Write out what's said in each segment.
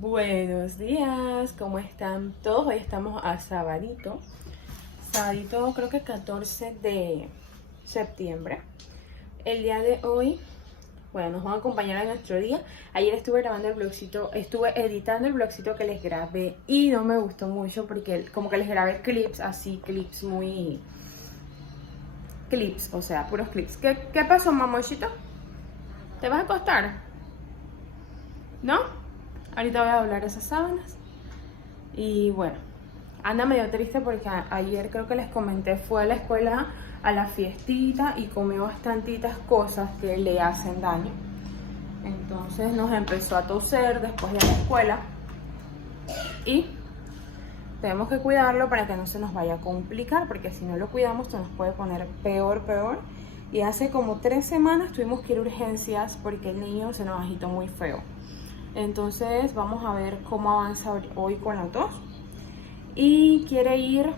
Buenos días, ¿cómo están todos? Hoy estamos a sabadito. Sabadito creo que 14 de septiembre. El día de hoy, bueno, nos van a acompañar en nuestro día. Ayer estuve grabando el vlogcito, estuve editando el vlogcito que les grabé y no me gustó mucho porque como que les grabé clips así, clips muy... Clips, o sea, puros clips. ¿Qué pasó, mamochito? ¿Te vas a acostar? ¿No? Ahorita voy a doblar esas sábanas. Y bueno, anda medio triste porque ayer creo que les comenté, fue a la escuela a la fiestita y comió bastantitas cosas que le hacen daño. Entonces nos empezó a toser después de la escuela y tenemos que cuidarlo para que no se nos vaya a complicar, porque si no lo cuidamos se nos puede poner peor. Y hace como 3 semanas tuvimos que ir a urgencias porque el niño se nos agitó muy feo. Entonces vamos a ver cómo avanza hoy con la tos. Y quiere ir,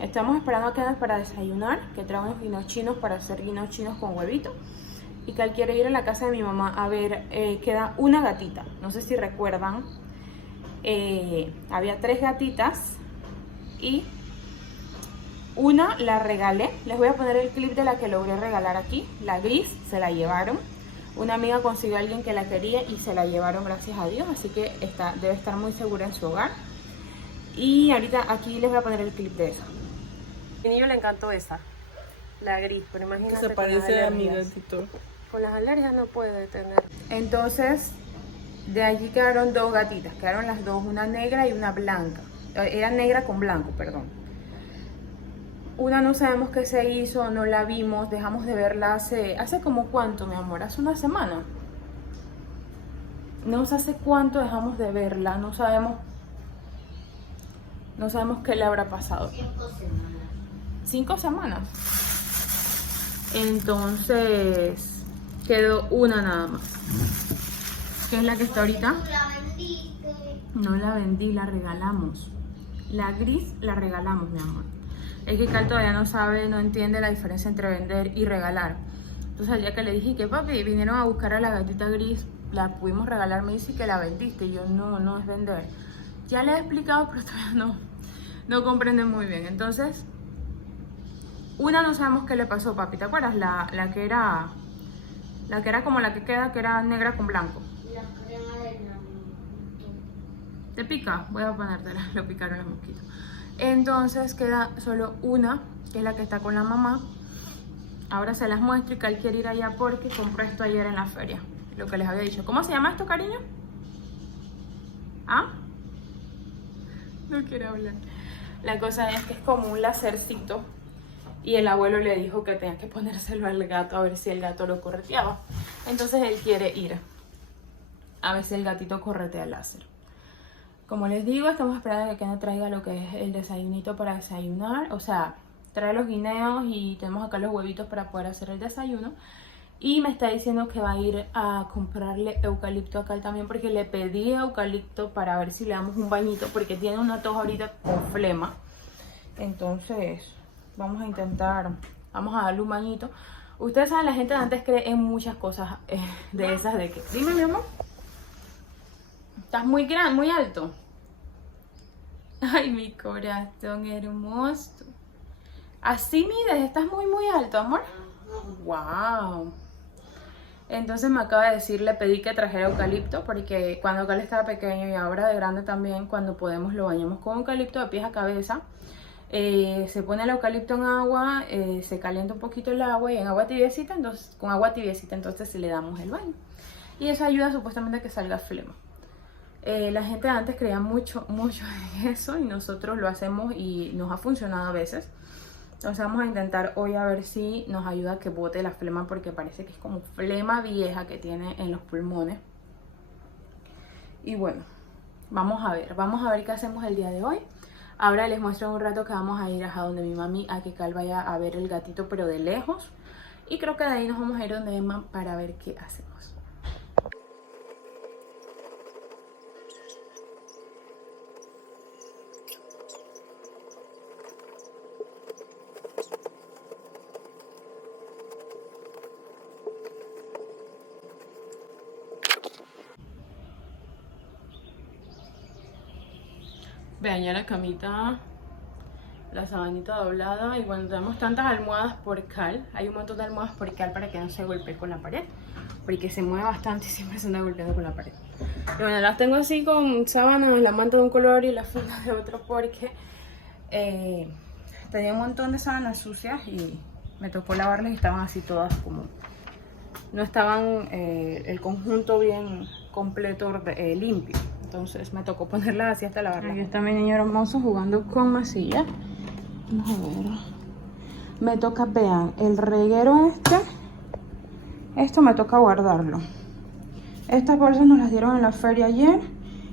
estamos esperando a Kenneth para desayunar, que trae unos guineos chinos para hacer guineos chinos con huevito. Y que él quiere ir a la casa de mi mamá a ver, queda una gatita. No sé si recuerdan, había 3 gatitas y una la regalé. Les voy a poner el clip de la que logré regalar aquí. La gris se la llevaron. Una amiga consiguió a alguien que la quería y se la llevaron, gracias a Dios. Así que debe estar muy segura en su hogar. Y ahorita aquí les voy a poner el clip de esa. A mi niño le encantó esa, la gris, pero imagínate Que se parece a mi gatito. con las alergias no puede tener. Entonces, de allí quedaron 2 gatitas, quedaron las 2, una negra y una blanca. Era negra con blanco, perdón. Una no sabemos qué se hizo, no la vimos, dejamos de verla hace como cuánto, mi amor, hace una semana. No sé hace cuánto dejamos de verla, no sabemos qué le habrá pasado. 5 semanas. 5 semanas. Entonces quedó una nada más, que es la que está ahorita. Tú la vendiste. No la vendí, la regalamos. La gris la regalamos, mi amor. Es que Cal todavía no sabe, no entiende la diferencia entre vender y regalar. Entonces al día que le dije que papi, vinieron a buscar a la gatita gris, la pudimos regalar, me dice que la vendiste. Y yo no es vender. Ya le he explicado, pero todavía no comprende muy bien. Entonces, una no sabemos qué le pasó, papi. ¿Te acuerdas? La que era como la que queda, que era negra con blanco. La crema del lamento. ¿Te pica? Voy a ponértela, lo picaron los mosquitos. Entonces queda solo una, que es la que está con la mamá. Ahora se las muestro y que él quiere ir allá porque compró esto ayer en la feria. Lo que les había dicho. ¿Cómo se llama esto, cariño? ¿Ah? No quiere hablar. La cosa es que es como un lacercito. Y el abuelo le dijo que tenía que ponérselo al gato a ver si el gato lo correteaba. Entonces él quiere ir a ver si el gatito corretea el láser. Como les digo, estamos esperando a que Kenneth traiga lo que es el desayunito para desayunar. O sea, trae los guineos y tenemos acá los huevitos para poder hacer el desayuno. Y me está diciendo que va a ir a comprarle eucalipto acá también, porque le pedí eucalipto para ver si le damos un bañito, porque tiene una tos ahorita con flema. Entonces, vamos a intentar, vamos a darle un bañito. Ustedes saben, la gente de antes cree en muchas cosas de esas de que... Dime, mi amor. Estás muy grande, muy alto. Ay, mi corazón hermoso. Así mides, estás muy alto, amor. Wow. Entonces me acaba de decir, le pedí que trajera eucalipto, porque cuando él estaba pequeño y ahora de grande también, cuando podemos lo bañamos con eucalipto de pies a cabeza. Se pone el eucalipto en agua, se calienta un poquito el agua y en agua tibiecita, entonces con agua tibiecita entonces le damos el baño. Y eso ayuda supuestamente a que salga flema. La gente de antes creía mucho en eso y nosotros lo hacemos y nos ha funcionado a veces. Entonces vamos a intentar hoy a ver si nos ayuda a que bote la flema, porque parece que es como flema vieja que tiene en los pulmones. Y bueno, vamos a ver qué hacemos el día de hoy. Ahora les muestro un rato que vamos a ir a donde mi mami, a que Cal vaya a ver el gatito pero de lejos. Y creo que de ahí nos vamos a ir donde Emma para ver qué hacemos. Vean ya la camita, la sabanita doblada. Y cuando tenemos tantas almohadas por cal, hay un montón de almohadas por cal para que no se golpee con la pared, porque se mueve bastante y siempre se anda golpeando con la pared. Y bueno, las tengo así con sábanas, la manta de un color y la funda de otro, porque tenía un montón de sábanas sucias y me tocó lavarlas y estaban así todas como... no estaban el conjunto bien completo, limpio. Entonces me tocó ponerlas así hasta lavarlas. Aquí está mi niño hermoso jugando con masilla. Vamos a ver. Me toca, vean, el reguero esto me toca guardarlo. Estas bolsas nos las dieron en la feria ayer.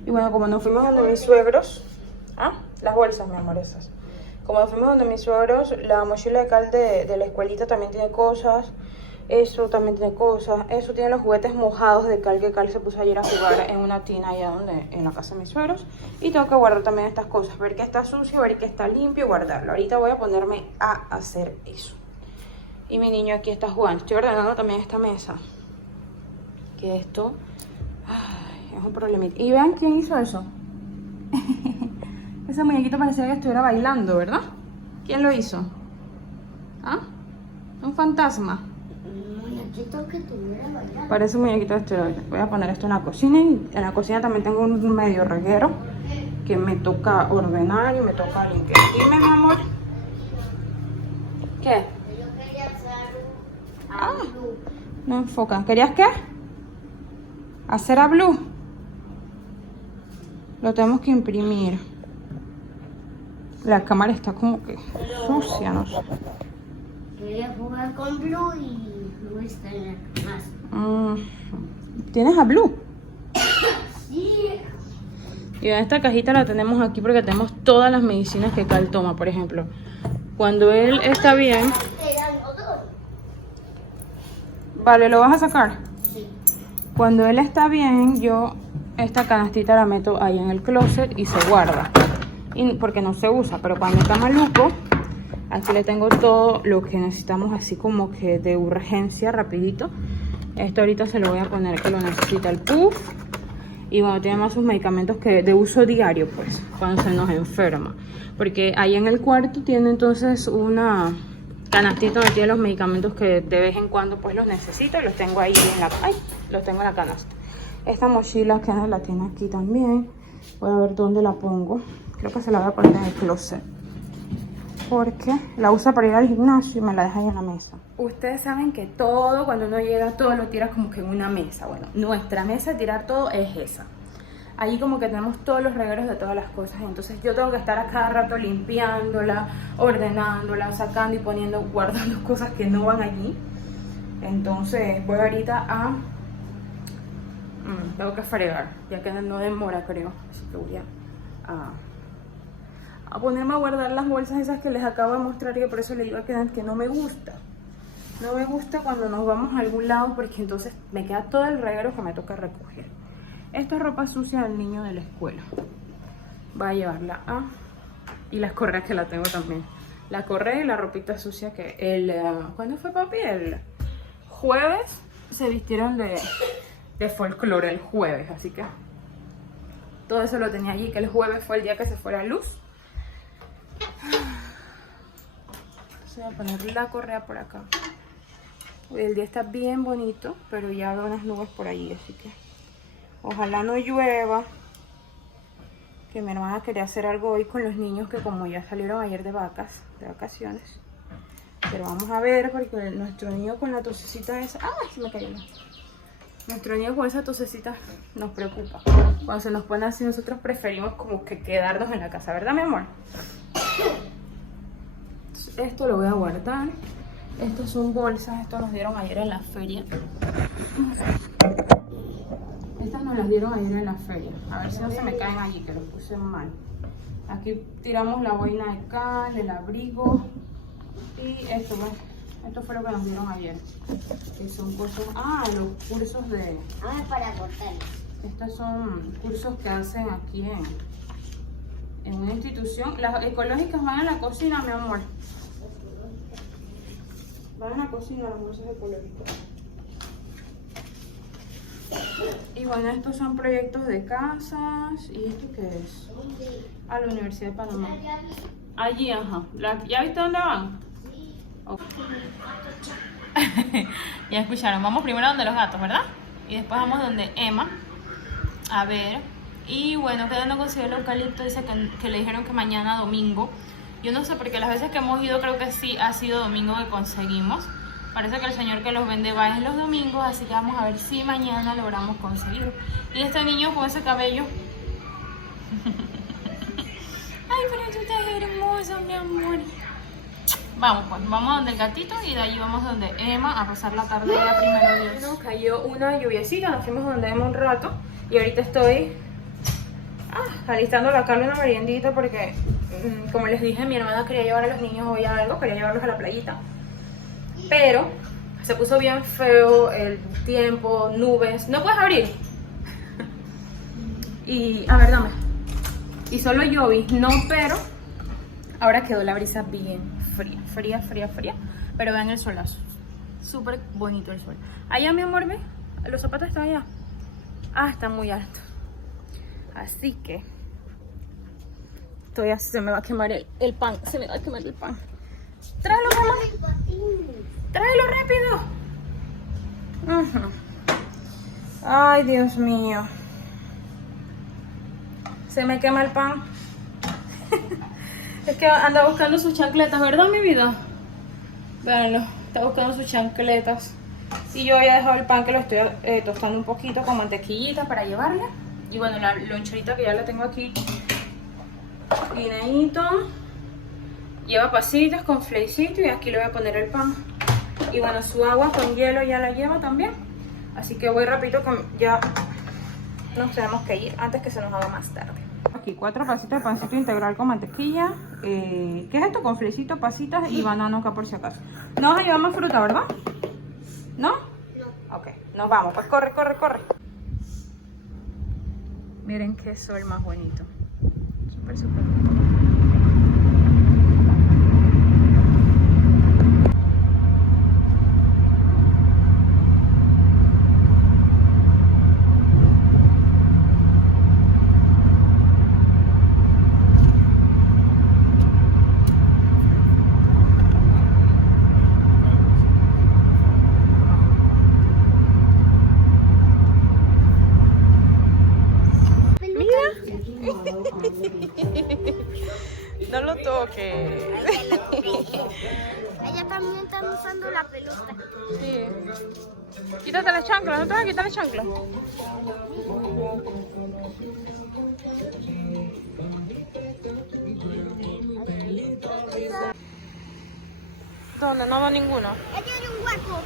Y bueno, como nos fuimos donde mis suegros... las bolsas, mi amor, esas. Como nos fuimos donde mis suegros, la mochila de cal de la escuelita también tiene cosas. Eso también tiene cosas. Eso tiene los juguetes mojados de cal, que Cal se puso ayer a jugar en una tina allá en la casa de mis suegros. Y tengo que guardar también estas cosas. Ver que está sucio, ver que está limpio y guardarlo. Ahorita voy a ponerme a hacer eso. Y mi niño aquí está jugando. Estoy ordenando también esta mesa. Que esto... ay, es un problemita. Y vean quién hizo eso. Ese muñequito parecía que estuviera bailando, ¿verdad? ¿Quién lo hizo? Un fantasma. Muñequito que tuviera bailando. Parece un muñequito de esteroide. Voy a poner esto en la cocina. Y en la cocina también tengo un medio reguero que me toca ordenar y me toca limpiar. Dime, mi amor. ¿Qué? Yo quería hacer Blue. No enfoca. ¿Querías qué? Hacer a Blue. Lo tenemos que imprimir. La cámara está como que sucia, no sé. Quería jugar con Blue y Blue está en la casa. ¿Tienes a Blue? Sí. Y en esta cajita la tenemos aquí porque tenemos todas las medicinas que Cal toma. Por ejemplo, cuando él está bien... Vale, ¿lo vas a sacar? Sí. Cuando él está bien, yo esta canastita la meto ahí en el closet y se guarda. Porque no se usa, pero cuando está maluco, aquí le tengo todo lo que necesitamos así como que de urgencia, rapidito. Esto ahorita se lo voy a poner que lo necesita el puff. Y bueno, tiene más sus medicamentos que de uso diario, pues, cuando se nos enferma. Porque ahí en el cuarto tiene entonces una canastita donde tiene los medicamentos que de vez en cuando pues los necesito. Y los tengo ahí en la... ¡ay! Los tengo en la canasta. Esta mochila que la tiene aquí también. Voy a ver dónde la pongo. Creo que se la voy a poner en el closet. Porque la usa para ir al gimnasio y me la deja ahí en la mesa. Ustedes saben que todo, cuando uno llega, todo lo tira como que en una mesa. Bueno, nuestra mesa de tirar todo es esa. Allí como que tenemos todos los regueros de todas las cosas. Entonces yo tengo que estar a cada rato limpiándola, ordenándola, sacando y poniendo, guardando cosas que no van allí. Entonces voy ahorita a... tengo que fregar, ya que no demora, creo. Así que voy a ponerme a guardar las bolsas esas que les acabo de mostrar, que por eso le digo que no me gusta. No me gusta cuando nos vamos a algún lado, porque entonces me queda todo el reguero que me toca recoger. Esta es ropa sucia del niño de la escuela. Voy a llevarla a... y las correas que la tengo también. La correa y la ropita sucia que ¿cuándo fue, papi? El jueves se vistieron de folclore, el jueves, así que todo eso lo tenía allí, que el jueves fue el día que se fue la luz. Voy a poner la correa por acá. Hoy el día está bien bonito, pero ya veo unas nubes por allí, así que ojalá no llueva. Que mi hermana quería hacer algo hoy con los niños, que como ya salieron ayer de vacaciones. Pero vamos a ver, porque nuestro niño con la tosecita esa... ¡ay! Se me cayó. Nuestro niño con esa tosecita nos preocupa. Cuando se nos pone así, nosotros preferimos como que quedarnos en la casa, ¿verdad, mi amor? Entonces, esto lo voy a guardar. Estos son bolsas, esto nos dieron ayer en la feria. Estas nos las dieron ayer en la feria. A ver si no se me caen allí, que los puse mal. Aquí tiramos la boina de cal, el abrigo. Y esto fue lo que nos dieron ayer. Que son cosas... los cursos de... para cortar. Estos son cursos que hacen aquí en una institución. Las ecológicas van a la cocina, mi amor. Van a la cocina las bolsas ecológicas. Y bueno, estos son proyectos de casas. ¿Y esto qué es? A la Universidad de Panamá. Allí, ajá. ¿Ya viste dónde van? Okay. Ya escucharon. Vamos primero donde los gatos, ¿verdad? Y después vamos donde Emma. A ver. Y bueno, que no consiguió el eucalipto. Dice que le dijeron que mañana domingo. Yo no sé, porque las veces que hemos ido creo que sí ha sido domingo que conseguimos. Parece que el señor que los vende va en los domingos, así que vamos a ver si mañana logramos conseguirlo. Y este niño con ese cabello. Ay, pero tú estás hermoso, mi amor. Vamos pues, vamos donde el gatito y de allí vamos donde Emma a pasar la tarde ya primero Dios. Bueno, cayó una lluviecita, nos fuimos donde Emma un rato y ahorita estoy alistando la Carla una meriendita porque, como les dije, mi hermana quería llevar a los niños hoy a algo, quería llevarlos a la playita. Pero se puso bien feo el tiempo, nubes. ¿No puedes abrir? Y, a ver, dame. Y solo lloví, no, pero ahora quedó la brisa bien fría. Pero vean el solazo. Súper bonito el sol. Allá, mi amor, ve. Los zapatos están allá. Están muy altos. Así que se me va a quemar el pan. Se me va a quemar el pan. Tráelo, mamá. Tráelo rápido. Ay, Dios mío. Se me quema el pan. Es que anda buscando sus chancletas, ¿verdad, mi vida? Véanlo, está buscando sus chancletas. Y yo ya he dejado el pan que lo estoy tostando un poquito con mantequillita para llevarle. Y bueno, la loncherita que ya la tengo aquí. Guineíto. Lleva pasitas con flakecito y aquí le voy a poner el pan. Y bueno, su agua con hielo ya la lleva también. Así que voy rapidito que ya nos tenemos que ir antes que se nos haga más tarde. Aquí 4 pasitas de pancito integral con mantequilla. ¿Qué es esto? Con flecito, pasitas y banano acá por si acaso. No vas a llevar más fruta, ¿verdad? ¿No? No. Ok, nos vamos. Pues corre. Miren qué sol más bonito. Súper. No lo toques. Ella también está usando la pelota. Sí. Quítate la chancla, ¿no te vas a quitar la chancla? ¿Dónde? No veo ninguno. Ella tiene un hueco.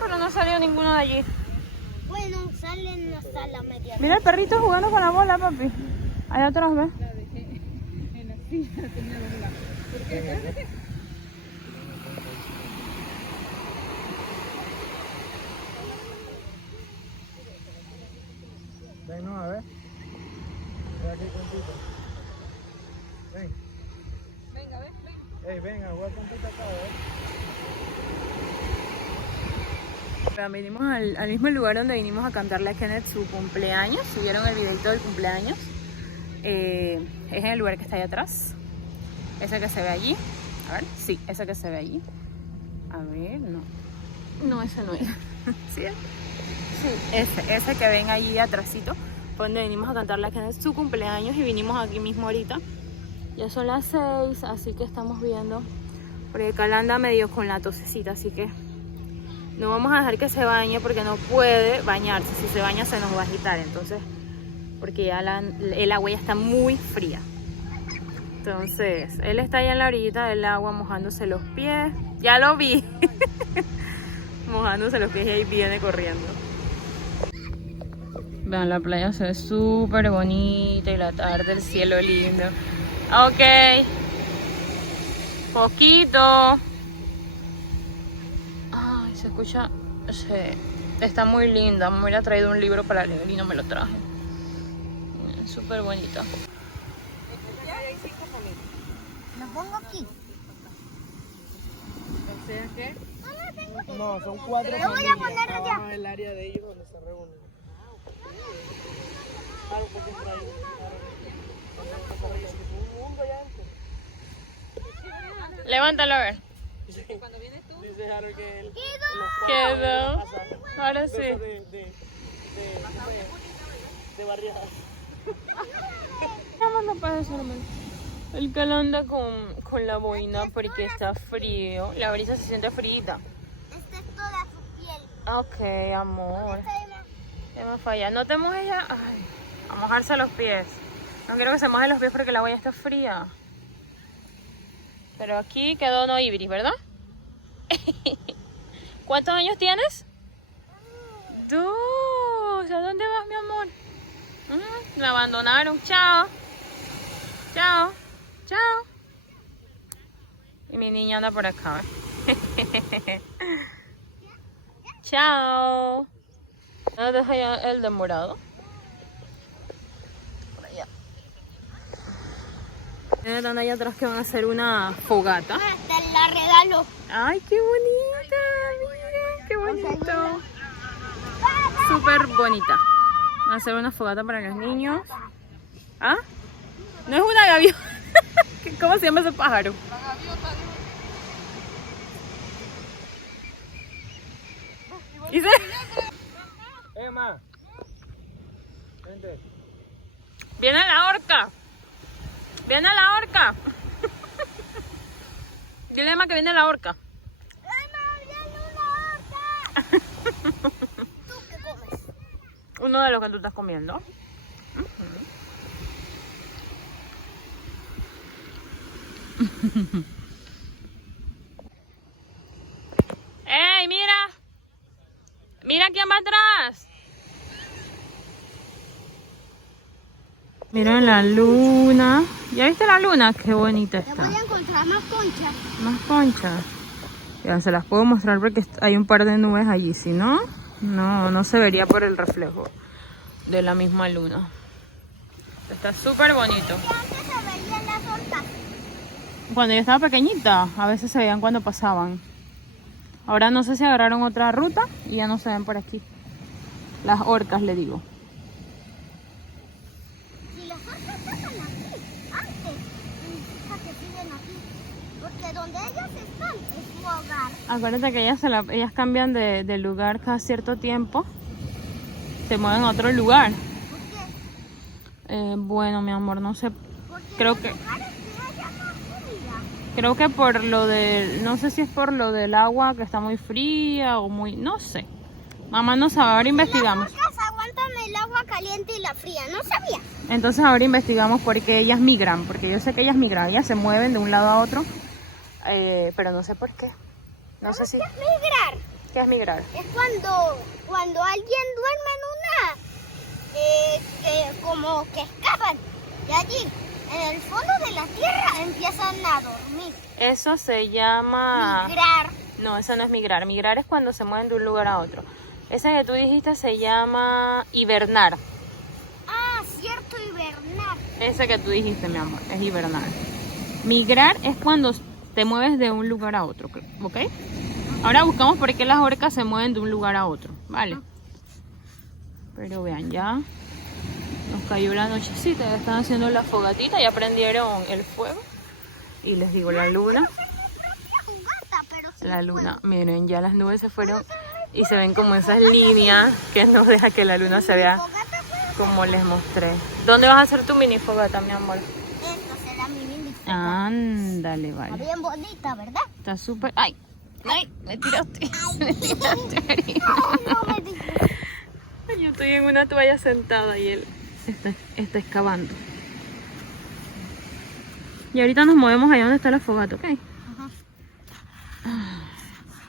Pero no salió ninguno de allí. Bueno, salen hasta la media. Mira el perrito jugando con la bola, papi. Allá atrás, ¿ves? La dejé en la silla, tenía la bola. ¿Por qué? Ven, no, a ver. Ven aquí contigo. Ven. Venga, ven. Ey, venga, voy a contigo acá, Venimos al mismo lugar donde vinimos a cantarle a Kenneth su cumpleaños. Si vieron el videito del cumpleaños, es en el lugar que está allá atrás. Ese que se ve allí. A ver, sí, ese que se ve allí. A ver, no, ese no es. ¿Sí? Sí, ese que ven allí atrásito, fue donde venimos a cantarle a Kenneth su cumpleaños y vinimos aquí mismo ahorita. Ya son las 6, así que estamos viendo. Porque Carla anda medio con la tosecita, así que no vamos a dejar que se bañe porque no puede bañarse. Si se baña se nos va a agitar, entonces, porque ya el agua ya está muy fría. Entonces, él está allá en la orillita del agua mojándose los pies. Ya lo vi. Mojándose los pies y ahí viene corriendo. Vean, la playa se ve súper bonita y la tarde, el cielo lindo. Ok. Poquito. Ay, se escucha. Está muy linda. Me hubiera traído un libro para leer y no me lo traje. Súper bonita. ¿Lo pongo aquí? No, son 4 Lo voy a poner allá. el área de ellos donde se reúnen. Algo que siempre hay. Un mundo allá antes. Levántalo a ver. Dice Harold que él Quedó. Ahora sí. de barriada. Vamos a pasar, hermano. El que anda con la boina porque está frío. La brisa se siente frita. Esta es toda su piel. Ok, amor. Ya me falla. No te mojes ya. Ay, a mojarse los pies. No quiero que se mojen los pies porque la boina está fría. Pero aquí quedó no ibris, ¿verdad? ¿Cuántos años tienes? 2. ¿A dónde vas, mi amor? Me abandonaron. Chao. Chao. Chao. Y mi niña anda por acá. Chao. ¿Dónde deja ya el de morado? Por allá. Están allá atrás que van a hacer una fogata. Te la regalo. Ay, qué bonita. Miren, qué bonito. Súper bonita. Van a hacer una fogata para los niños. ¿Ah? No es una gaviota. ¿Cómo se llama ese pájaro? La gaviota, ¿Y se? Emma. Vente. Viene la orca. Viene la orca. Dile a Emma que viene la orca. ¿Tú qué comes? Uno de los que tú estás comiendo. ¡Ey, mira! ¡Mira quién va atrás! Miren la luna. ¿Ya viste la luna? Qué bonita Te está. voy a encontrar más conchas. Más conchas. Ya se las puedo mostrar porque hay un par de nubes allí. Si no, no se vería por el reflejo de la misma luna. Está súper bonito. Que antes se veían las orcas. Cuando yo estaba pequeñita, a veces se veían cuando pasaban. Ahora no sé si agarraron otra ruta y ya no se ven por aquí. Las orcas, le digo. Si las orcas estaban aquí, antes, fíjate, siguen aquí. Porque donde ellas están es su hogar. Acuérdate que ellas cambian de lugar cada cierto tiempo. Se mueven a otro lugar. ¿Por qué? Bueno, mi amor, no sé. Porque Creo en que... los lugares que haya más comida. Creo que por lo de... No sé si es por lo del agua que está muy fría o muy... No sé. Mamá no sabe, ahora investigamos. Las orcas aguantan el agua caliente y la fría, ¿no sabía? Entonces ahora investigamos por qué ellas migran. Porque yo sé que ellas migran, ellas se mueven de un lado a otro. Pero no sé por qué. No sé si... ¿Qué es migrar? ¿Qué es migrar? Es cuando alguien duerme en como que escapan de allí. En el fondo de la tierra empiezan a dormir. Eso se llama... Migrar. No, eso no es migrar. Migrar es cuando se mueven de un lugar a otro. Ese que tú dijiste se llama hibernar. Ah, cierto, hibernar. Ese que tú dijiste, mi amor, es hibernar. Migrar es cuando te mueves de un lugar a otro, ¿ok? Ahora buscamos por qué las orcas se mueven de un lugar a otro, ¿vale? Pero vean, ya nos cayó la nochecita, ya están haciendo la fogatita, ya prendieron el fuego. Y les digo, la luna, miren, ya las nubes se fueron y se ven como esas líneas que no deja que la luna se vea como les mostré. ¿Dónde vas a hacer tu mini fogata, mi amor? Esta será mi mini fogata. Ándale, Está vale. bien bonita, ¿verdad? Está súper... ¡Ay! ¡Ay! Me tiraste. Me tiraste, Ay, no me digas. Yo estoy en una toalla sentada y él está excavando. Y ahorita nos movemos allá donde está la fogata, ¿ok?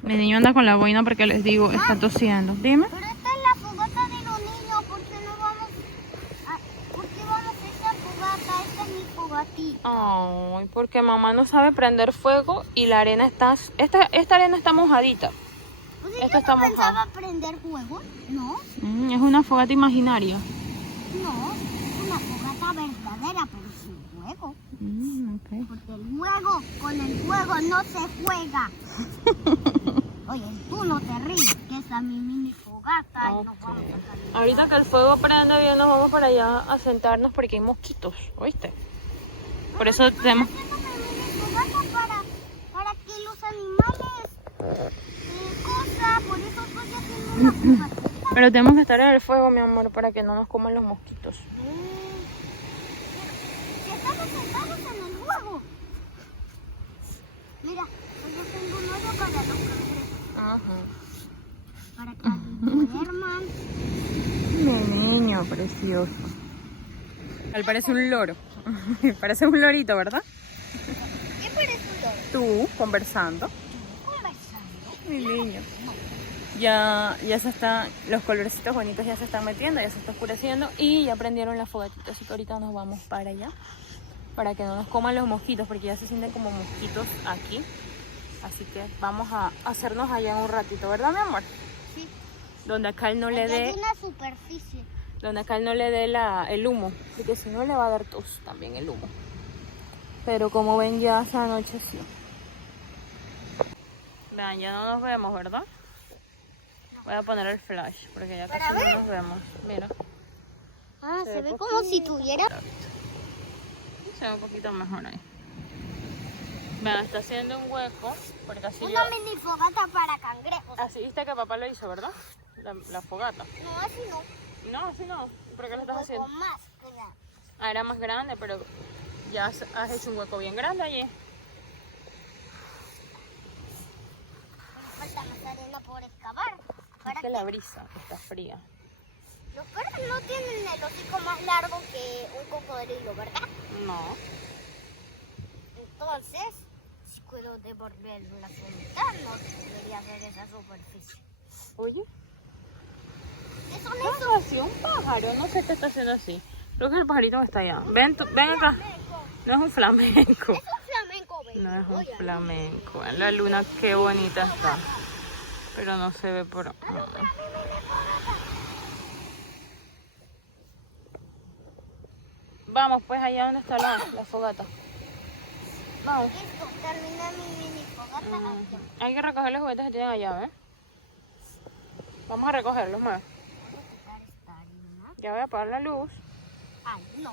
Mi niño anda con la boina porque les digo, está tosiendo. Dime. Pero esta es la fogata de los niños, ¿por qué no vamos ¿por qué vamos a esta fogata? Esta es mi fogatita. Ay, porque mamá no sabe prender fuego y la arena está... Esta arena está mojadita. Pues Esto yo está no pensaba mojado. prender fuego. No, Es una fogata imaginaria. no, es una fogata verdadera, pero sin fuego. Ok. Porque con el fuego no se juega. Oye, tú no te ríes, que esa es mi mini fogata. fogata y nos vamos a salir. Ahorita que el fuego prende bien nos vamos para allá a sentarnos porque hay mosquitos, ¿oíste? Por eso tenemos... Para que los animales cosas, por eso estoy haciendo una fogata. Pero tenemos que estar en el fuego, mi amor, para que no nos coman los mosquitos. Si estamos sentados en el fuego. Mira, yo tengo un hoyo para los cangrejos. Ajá. Para que duerman. Mi niño precioso. Él parece un loro. Parece un lorito, ¿verdad? ¿Qué parece un loro? Tú, conversando. Conversando. Mi niño. Ya se están, los colorcitos bonitos ya se están metiendo, ya se está oscureciendo y ya prendieron la fogatita, así que ahorita nos vamos para allá para que no nos coman los mosquitos porque ya se sienten como mosquitos aquí, así que vamos a hacernos allá un ratito, ¿verdad, mi amor? Sí. Donde acá él no le Aquí dé, hay una superficie. donde acá él no le dé el humo, porque si no le va a dar tos también el humo. Pero como ven ya se anocheció. Vean, ya no nos vemos, ¿verdad? Voy a poner el flash porque ya casi no nos vemos. Mira. Ah, se ve como si tuviera... Se ve un poquito mejor ahí. Vean, está haciendo un hueco porque así Una mini fogata para cangrejos. Así viste que papá lo hizo, ¿verdad? La fogata. No, así no. No, así no. ¿Por qué lo estás haciendo? Más grande. Ah, era más grande, pero ya has hecho un hueco bien grande allí. Falta más arena por excavar. Es que la brisa está fría. Los perros no tienen el hocico más largo que un cocodrilo, ¿verdad? No. Entonces, si puedo devolverlo la punta, no debería ser esa superficie. Oye, ¿Qué son ¿qué esos? haces así? Un pájaro, no sé qué está haciendo así. Creo que el pajarito que está allá. Ven, ven acá. No es un flamenco. Es un flamenco, baby. No es un Oye, flamenco. En la luna qué bonita está. Pero no se ve por... Vamos pues allá donde está la fogata. Vamos. listo, terminé mi mini fogata. Aquí. Hay que recoger los juguetes que tienen allá, ¿ves? Vamos a recogerlos más. Voy a quitar esta harina. Ya voy a apagar la luz. Ay, no.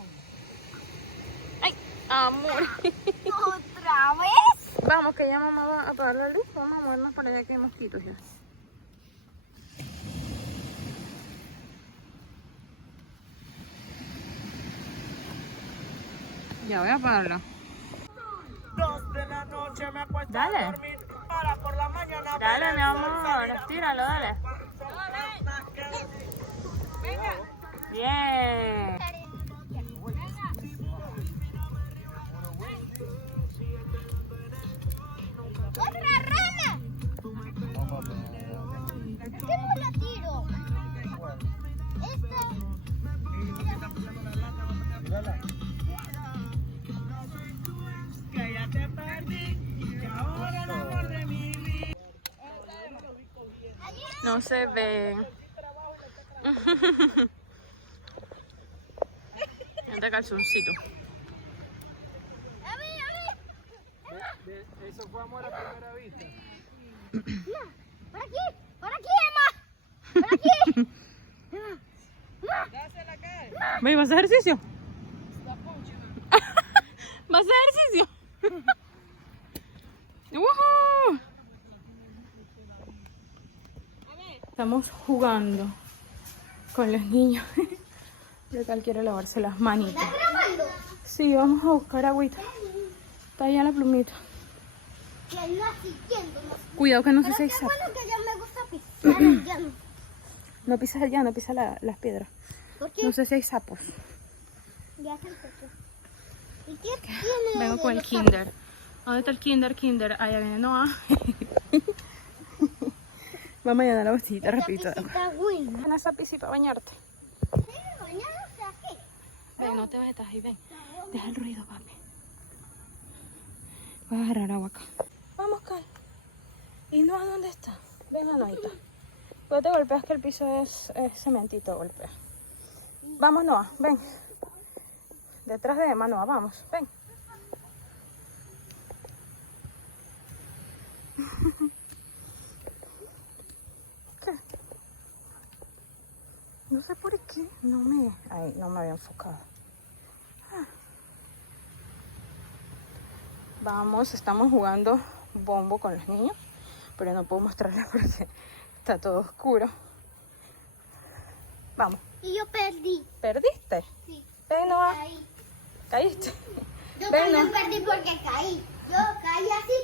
¡Ay, amor! ¿Otra vez? Vamos, que ya mamá va a apagar la luz. Vamos a movernos para allá que hay mosquitos ya. Ya voy a apagarla. 2 de la noche me acuesto Dale. a dormir para por la mañana. Dale, mi amor. Tíralo, dale. Bien. ¡Otra rana! ¿Por qué no la tiro? Mírala. Que ya te perdí, que ahora el amor de mi vida. No se ve. Este calzoncito. Eso fue amor a primera vista. ¡Por aquí! ¡Por aquí, Emma! ¡Por aquí! Ve, ¿vas a hacer ejercicio? ¿Vas a hacer ejercicio? ¡Woohoo! Estamos jugando con los niños. Pero tal quiere lavarse las manitas. ¿Estás grabando? Sí, vamos a buscar agüita. Está allá la plumita. Que anda siguiendo. Cuidado que no se Pero se qué sapo. bueno que ya me gusta pisar el llano. No pisas allá, no pisas las piedras. ¿Por qué? No sé si hay sapos. Ya se empezó. ¿Y qué tiene? Vengo de con el los kinder. ¿Dónde está el kinder? Allá viene Noah. Vamos a llenar la botellita sapos? rapidito. Esta piscita buena. Ven a esa piscina para bañarte. Sí, bañarse aquí. Ven, no te metas ahí, ven. Deja el ruido, papi. Voy a agarrar agua acá. Vamos, Cal. ¿Y Noah dónde está? Ven, Anoita. No te golpeas que el piso es cementito, golpea. Vamos, Noah, ven. Detrás de Emma, Noah, vamos, ven. ¿Qué? ¿Qué? No me... Ay, no me había enfocado. Vamos, estamos jugando bombo con los niños, pero no puedo mostrarles porque está todo oscuro. Vamos. Y yo perdí. ¿Perdiste? Sí. Ven, Noah. Caí. ¿Caíste? Yo Ven, también Noah. perdí porque caí. Yo caí así.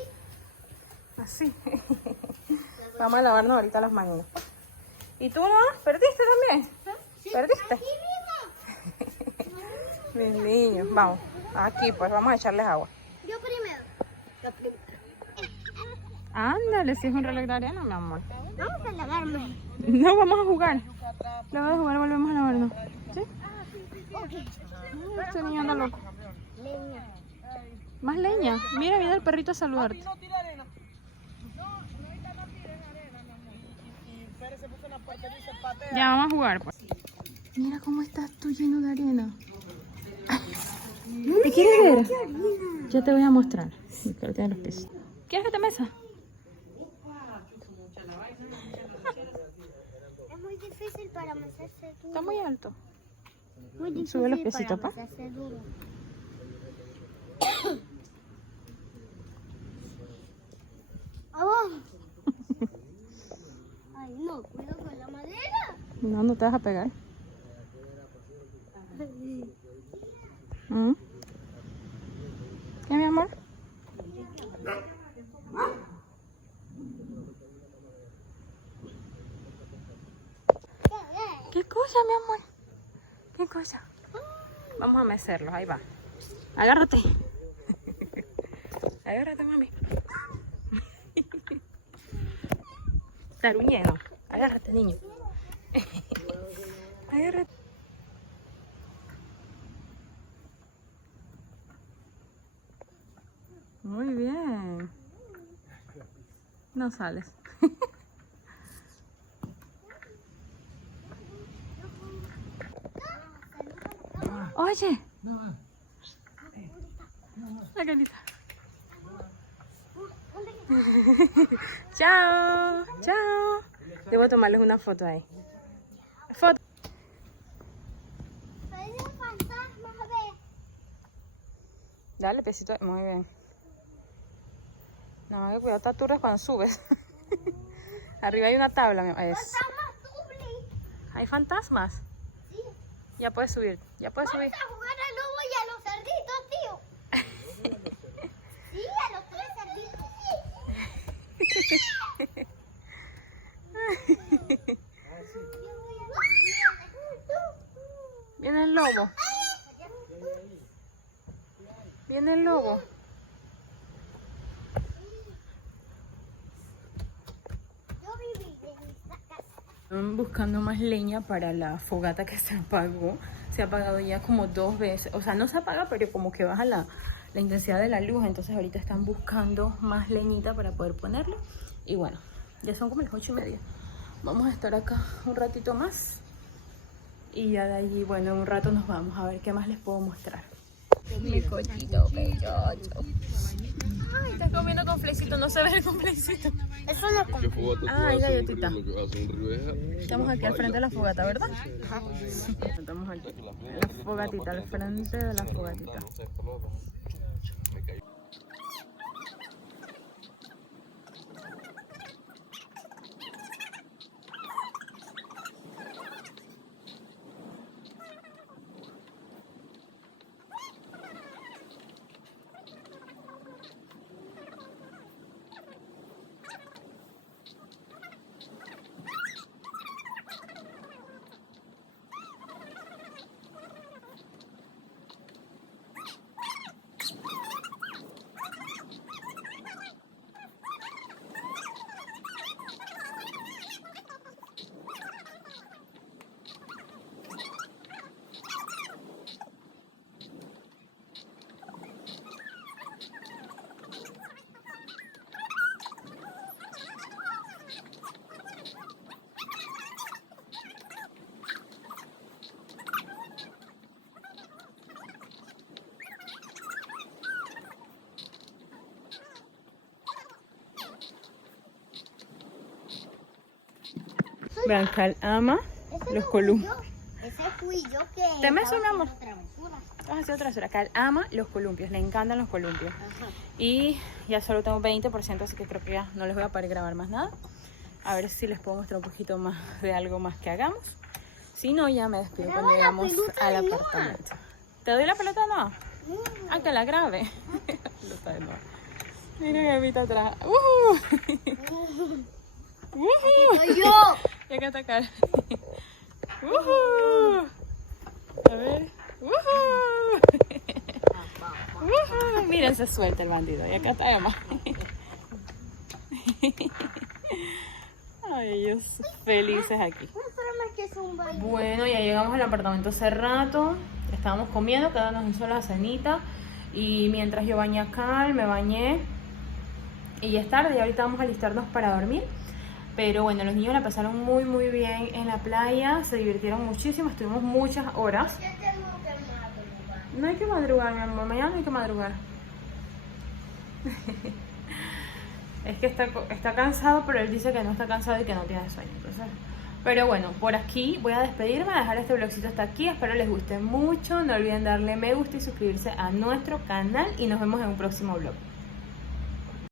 Así. Vamos a lavarnos ahorita las manitas. ¿Y tú, Noah? ¿Perdiste también? Sí, ¿Perdiste? aquí mismo. Mis niños. Vamos. Aquí, pues vamos a echarles agua. Yo primero. Yo primero. Ándale, si es un reloj de arena, mi amor. Vamos a lavarme. No, vamos a jugar. Luego de jugar volvemos a lavarnos. ¿Sí? Este niño anda loco. Leña. Más leña. Mira, viene el perrito a saludarte. No tira arena. No, ahorita no tires arena, mi amor. Y Pérez se puso una parte y dice patea. Ya, vamos a jugar, pues. Mira cómo estás tú lleno de arena. ¿Te quieres ver? Ya te voy a mostrar. Sí, pero tiene los pies. ¿Quieres que te mesa? Es muy difícil para meterse duro. Está muy alto. Muy difícil Sube los piecitos, para pa. meterse duro. ¡Oh! Ay, no, cuidado con la madera. No, no te vas a pegar. ¿Mm? ¿Qué, mi amor? ¿Qué cosa, mi amor? ¿Qué cosa? Vamos a mecerlos, ahí va. Agárrate. Agárrate, mami. Taruñero. Agárrate, niño. Agárrate. Muy bien. No sales. Oye. La carita. Chao. Chao. Debo tomarles una foto ahí. Foto. Parece un fantasma, a ver. Dale, pesito. Muy bien. No, cuidado, te aturres cuando subes. Arriba hay una tabla. Es. Fantasma doble. Hay fantasmas. Sí. Ya puedes subir. Ya puedes subir. Vamos a jugar al lobo y a los cerditos, tío. Sí, a los 3 cerditos, Viene el lobo. Viene el lobo. Yo viví en esta casa. Están buscando más leña para la fogata que se apagó. Se ha apagado ya como 2 veces. O sea, no se apaga, pero como que baja la intensidad de la luz. Entonces ahorita están buscando más leñita para poder ponerle. Y bueno, ya son como las 8:30. Vamos a estar acá un ratito más. Y ya de allí, bueno, en un rato nos vamos a ver qué más les puedo mostrar. Mi cochito, pechocho. Ay, estás comiendo con flecito. No se ve el flecito. Eso no como. Ay, galletita. Estamos aquí al frente de la fogata, ¿verdad? Estamos aquí en la fogatita, al frente de la fogatita. Brancal ama los columpios. Ese fui yo que Deme eso, estaba mi amor. haciendo travesuras. Vas a hacer otra acá. Él ama los columpios, le encantan los columpios. Y ya solo tengo 20%, así que creo que ya no les voy a poder grabar más nada. A ver si les puedo mostrar un poquito más de algo más que hagamos. Si no, ya me despido Graba cuando la llegamos pelota al de Noah. apartamento. ¿Te doy la pelota no? Ah, que la grabe. Pelota de Noah. Miren a Evita atrás. Soy yo. Y acá está Carl. A ver. Miren, se suelta el bandido. Y acá está Emma. Ay, ellos felices aquí. Espérame que es un baile. Bueno, ya llegamos al apartamento hace rato. Estábamos comiendo, cada uno nos hizo la cenita. Y mientras yo bañé a Carl, me bañé. Y ya es tarde, y ahorita vamos a alistarnos para dormir. Pero bueno, los niños la pasaron muy muy bien en la playa. Se divirtieron muchísimo, estuvimos muchas horas. Yo tengo que madrugar. No hay que madrugar, mi amor, mañana no hay que madrugar. Es que está cansado, pero él dice que no está cansado y que no tiene sueño. Entonces, pero bueno, por aquí voy a despedirme, a dejar este vlogcito hasta aquí. Espero les guste mucho. No olviden darle me gusta y suscribirse a nuestro canal. Y nos vemos en un próximo vlog.